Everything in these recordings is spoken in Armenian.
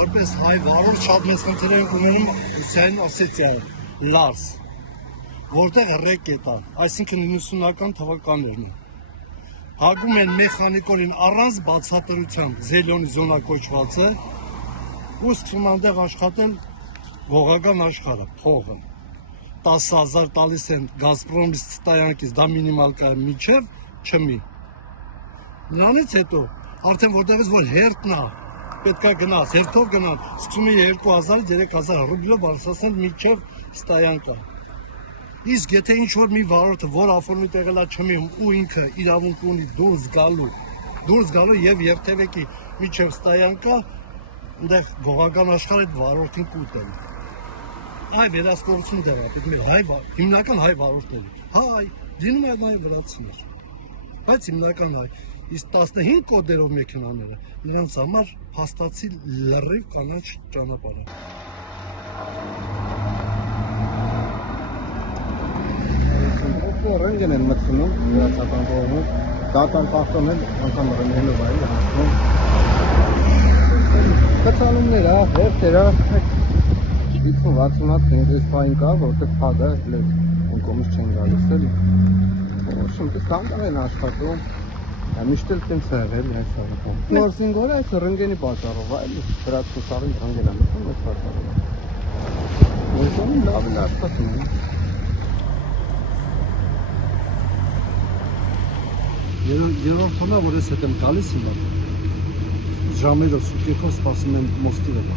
որպես հայ վարորդ շատ մեծ խնդիր ենք ունենում Հուսեին Օսետիայում, Լարս, որտեղ ռեկ է տան, այսինքն 90-ական թվականներն են։ Հագում են մեխանիկորին առանց բացատրության Զելյոնի զոնա կոչվածը ու սկսում այնտեղ աշխատել գողական աշխարհը, փողը։ 10,000 տալիս են Գազպրոմից Ստայանքից, դա մինիմալ կա միջև չմի։ Նրանից հետո արդեն որտեղից որ հերթն է, պետքա գնաս, հերթով գնան, սկսում է 2000-3000 ռուբլով բարձրացնել միջև Ստայանքա։ Իսկ եթե ինչ-որ մի վարորդը, որ افորմի տեղելա չմի ու ինքը իրավունք ունի դուրս գալու եւ երթևեկի միջև Ստայանքա, այնտեղ գողական աշխարհը այդ վարորդին կուտել։ Այ վերահսկողություն դեռ է, հիմնական հայ վարորդների։ Հայ, դինում է նաև վրացիներ։ Բայց հիմնական հայ։ Իսկ 15 կոդերով մեքենաները նրանց համար փաստացի լրիվ կանաչ ճանապարհ է։ Ռենգեն են մտցնում վրացական կողմում, դատան պաշտոնել անգամ ռենգենով այլ հասնում։ Կցանումներ է, հերթեր է, 50-60 այս պահին կա, որտեղ փակ է, կոմից չեն գալիս էլ։ Ոչմ, կան են աշխատում, միշտ էլ տենց է եղել այս հարցում։ Որսին գորը այս ռենգենի պատճառով այլ դրած ցուցարին ռենգեն է մտնում այս պատճառով։ Որսին լավ է աշխատում։ Երրորդն է, որ ես հետ եմ գալիս հիմա, ժամերով սուտիքով սպասում են մոստի վրա,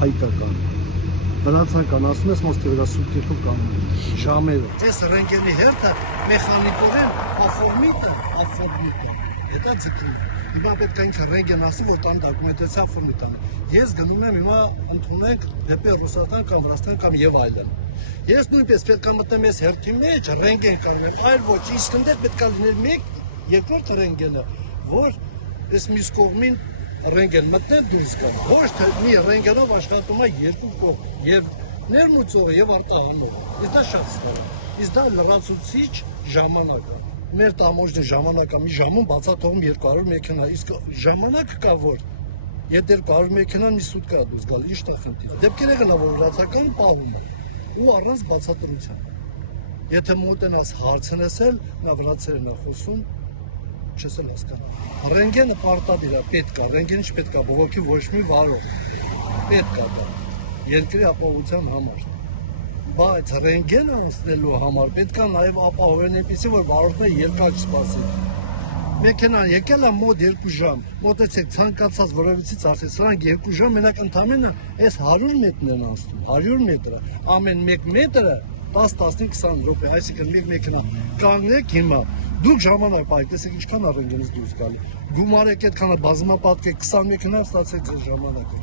հայկական, վրացական, ասում ես մոստի վրա սուտիքով կանում են, ժամերով։ Ես ռենգենի հերթը մեխանիկորեն افորմիտը, հետա ձգում, հիմա պետք է ինքը ռենգեն ասի, որ տան դակումենտացիա افորմիտան, ես գնում եմ հիմա ընդունենք դեպի Ռուսաստան կամ Վրաստան կամ եւ այլն։ Ես նույնպես պետք է մտնեմ ես հերթի մեջ, ռենգեն կարում, այլ ոչ, իսկ ընդեղ պետք է լիներ մեկ երկրորդ ռենգենը, որ այս մյուս կողմին ռենգեն մտնել դուրս գա, ոչ թե մի ռենգենով աշխատում է երկու կողմ, եւ ներմուծողը եւ արտահանողը։ Իսկ դա շատ ստոր է։ Իսկ դա լրացուցիչ ժամանակ է։ Մեր տամոջն ժամանակա մի ժամում բացաթողում 200 մեքենա, իսկ ժամանակ կա որ եթե 200 մեքենան մի սուտ կա դուրս գալ, ի՞նչ է խնդիրը։ Դեպքեր եղան որ վրացական պահում ու առանց բացատրության։ Եթե մոտենաս հարցնես էլ, նա վրացերեն է խոսում, չես էլ հասկանա։ Ռենգենը պարտադիր է, պետք է, ռենգենը չպետք է, բողոքի ոչ մի վարող, պետք է դա, երկրի ապահովության համար։ Բայց ռենգենը անցնելու համար պետք է նաև ապահովել այնպիսի, որ վարորդները երկար չսպասեն։ Մեքենան եկել է մոտ 2 ժամ, մոտեցեք ցանկացած որևիցից ասես, սրանք 2 ժամ մենակ ընդամենը այս 100 մետրն են անցնում, 100 մետրը, ամեն 1 մետրը 10-15-20 րոպե, այսինքն մեկ մեքենա կանգնեք հիմա, դուք ժամանակ պայք, տեսեք ինչքան է ռենգենից դուրս գալի, գումարեք այդքանը բազմապատկեք 20 մեքենա ստացեք ձեր ժամանակը։